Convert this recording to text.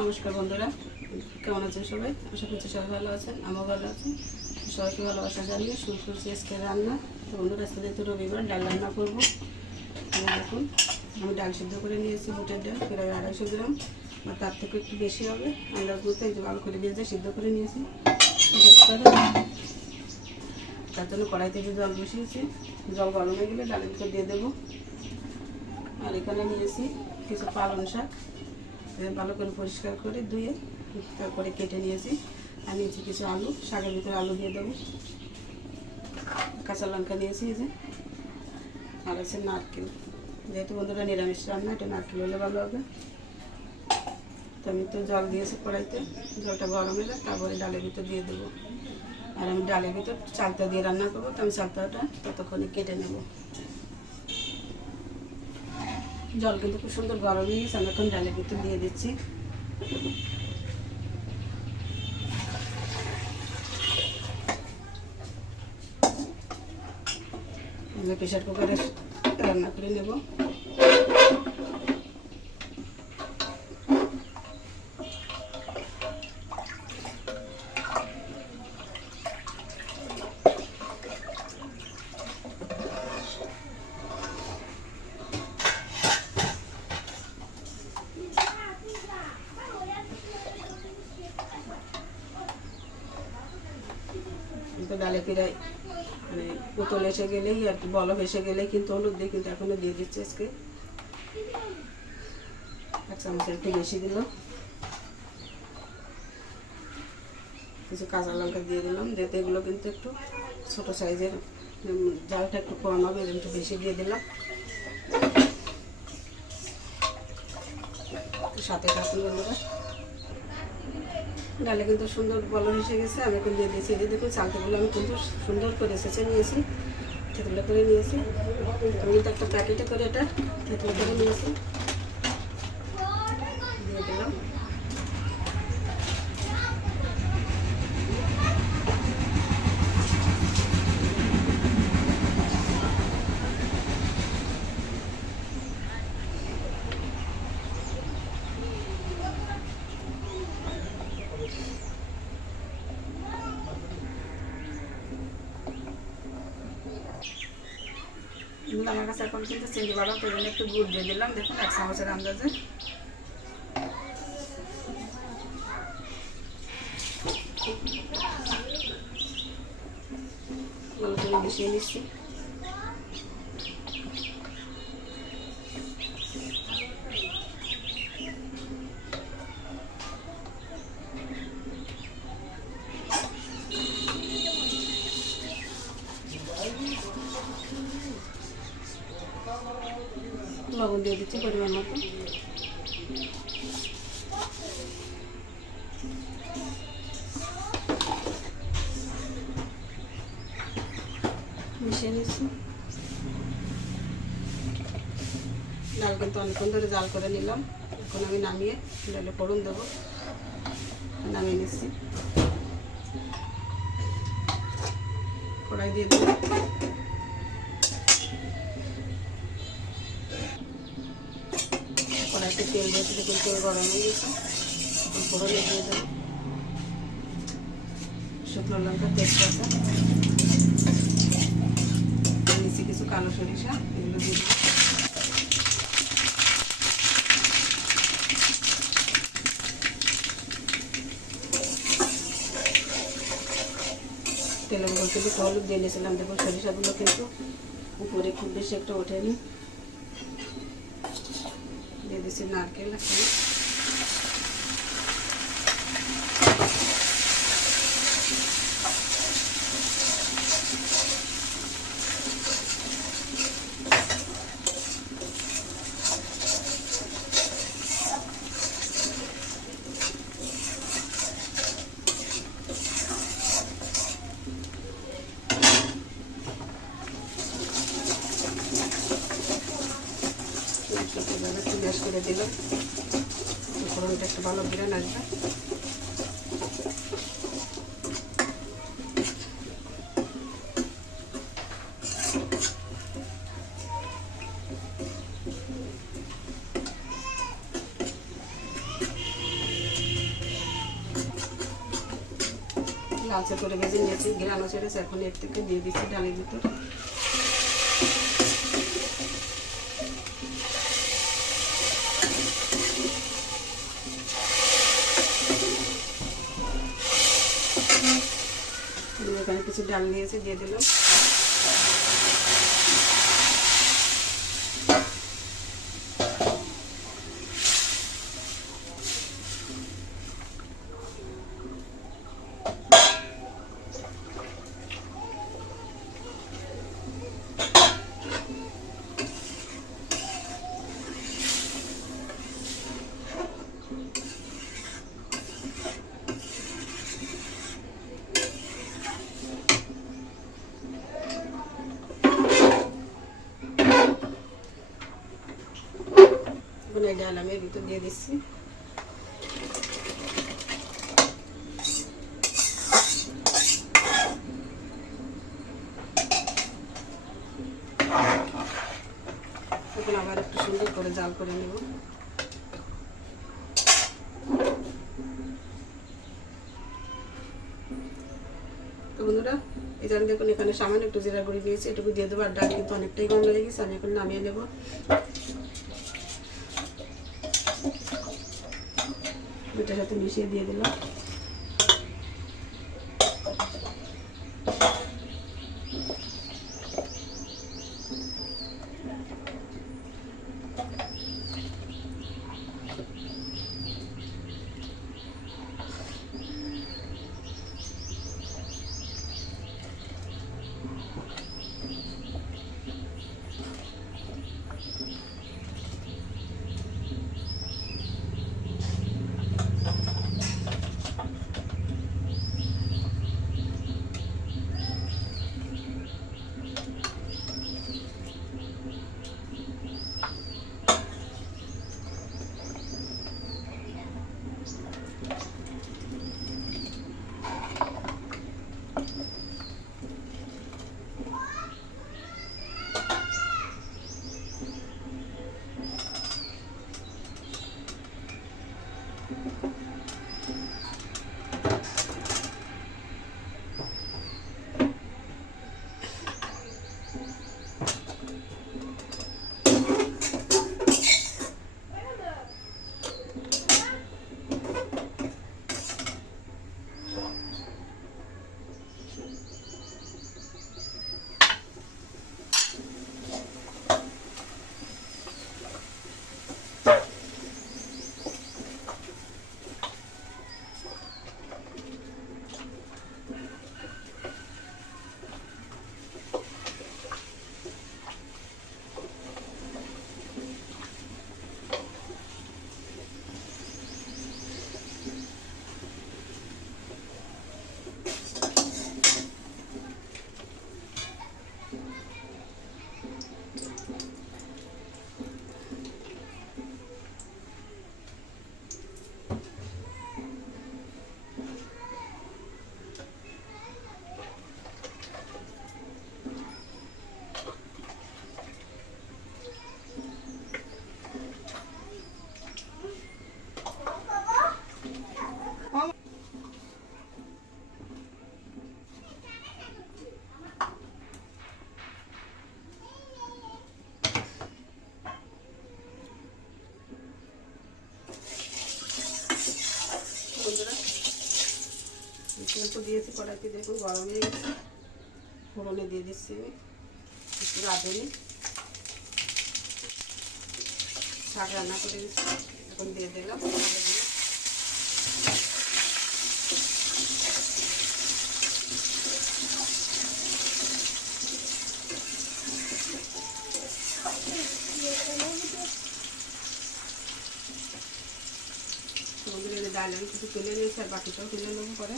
নমস্কার বন্ধুরা, কেমন আছেন সবাই? আশা করছি সবাই ভালো আছেন, আমিও ভালো আছি। সবাইকে ভালোবাসা জানিয়ে শুরু করছি আজকে রান্না। তো বন্ধুরা, আজকে যেহেতু রবিবার, ডাল রান্না করবো। দেখুন, আমি ডাল সিদ্ধ করে নিয়েছি, বুটের ডাল প্রায় 250 গ্রাম, বা তার থেকে একটু বেশি হবে। আন্দাজ মতো এই যে ভালো করে ভেজে সিদ্ধ করে নিয়েছি। তার জন্য কড়াইতে যে জল বসিয়েছি, জল গরম হয়ে গেলে ডালের ভিতরে দিয়ে দেবো। আর এখানে নিয়েছি কিছু পালং শাক, ভালো করে পরিষ্কার করে ধুয়ে তারপরে কেটে নিয়েছি। আর নিয়েছি কিছু আলু, শাকের ভিতরে আলু দিয়ে দেবো। কাঁচা লঙ্কা নিয়েছি এই যে। আর আছে নারকেল, যেহেতু বন্ধুরা নিরামিষ রান্না, এটা নারকেল হলে ভালো হবে। তো আমি তো জল দিয়েছি কড়াইতে, জলটা গরম হলে তারপরে ডালের ভিতর দিয়ে দেবো। আর আমি ডালের ভিতর চালতা দিয়ে রান্না করবো, তো আমি চালতাটা ততক্ষণে কেটে নেব। জল কিন্তু খুব সুন্দর গরম হয়ে গেছে, আমি এখন ডালের ভিতর দিয়ে দিচ্ছি। আমি প্রেশার কুকারে রান্না করে নেব। তো ডালে প্রায় মানে উতল এসে গেলেই আর কি, বলক এসে গেলেই কিন্তু হলুদ দিয়ে কিন্তু এখনও দিয়ে দিচ্ছে। আজকে 1 চামচের একটু বেশি দিল। কিছু কাঁচা লঙ্কা দিয়ে দিলাম, যেহেতু এগুলো কিন্তু একটু ছোটো সাইজের, জালটা একটু কম হবে, একটু বেশি দিয়ে দিলাম। সাথে থাকুন বন্ধুরা। ডালে কিন্তু সুন্দর বলক এসে গেছে, আমি এখন দিয়ে দিয়েছি। এই যে দেখুন, চালটাগুলো আমি কিন্তু সুন্দর করে সেঁচে নিয়েছি, থেতলে করে নিয়েছি। আমি কিন্তু একটা প্যাকেটে করে এটা থেতলে করে নিয়েছি, দিয়ে দিলাম। আমার কাছে এখন কিন্তু চিংড়ি বাদাম, তো জন্য একটু গুড় দিয়ে দিলাম। দেখুন, 1 চামচের আন্দাজে। ভালো করে মিশিয়ে নিচ্ছি। লবণ দিয়ে দিচ্ছি পরিমাণ মতো। মিশিয়ে নিচ্ছি। ডাল কিন্তু অনেকক্ষণ ধরে জাল করে নিলাম। এখন আমি নামিয়ে ডালে ফোড়ন দেবো। নামিয়ে নিচ্ছি। কড়াই দিয়ে দেবো। কড়াইতে তেল দিয়েছি, দেখুন তেল গরম হয়ে গেছে। ফোড়নে দিয়ে দেবো শুকনো লঙ্কা, তেজপাতা, নিচে কিছু কালো সরিষা, এগুলো দিয়ে দেবো। তেলের মধ্যে একটু হলুদ দিয়ে নিয়েছিলাম। দেখুন, সরিষাগুলো কিন্তু উপরে খুব বেশি একটা ওঠেনি। দিয়ে দিচ্ছি নারকেল। একটু ম্যাশ করে দিলাম, ফোড়নটা একটু ভালো ঘিরান আসবে। লালচে করে ভেজে নিয়েছি, ঘেরানো ছেড়েছে। এখন এর থেকে দিয়ে দিচ্ছি ডালের ভিতর। এখানে কিছু ডাল নিয়েছি, দিয়ে দিলাম। এই ডাল আমি এর ভিতর দিয়ে দিচ্ছি। এখন আবার একটু সুন্দর করে জাল করে নেব। তো বন্ধুরা, এই জাল দেখুন এখানে সামান্য একটু জিরা গুঁড়ি দিয়েছি, এটুকু দিয়ে দেবো। আর ডাল কিন্তু অনেকটাই কম লেগে গেছে, আমি এখন নামিয়ে নেব। দুটার সাথে মিশিয়ে দিয়ে দিলাম। একটু দিয়েছি কড়াইতে, দেখুন গরম হয়ে গেছে। ফোড়নে দিয়ে দিচ্ছি আমি একটু রাঁধুনি, শাক রান্না করে দিচ্ছি। এখন দিয়ে দিলাম ডাল। আমি কিছু তুলে নিয়েছি, আর বাকিটাও তুলে নেবো পরে।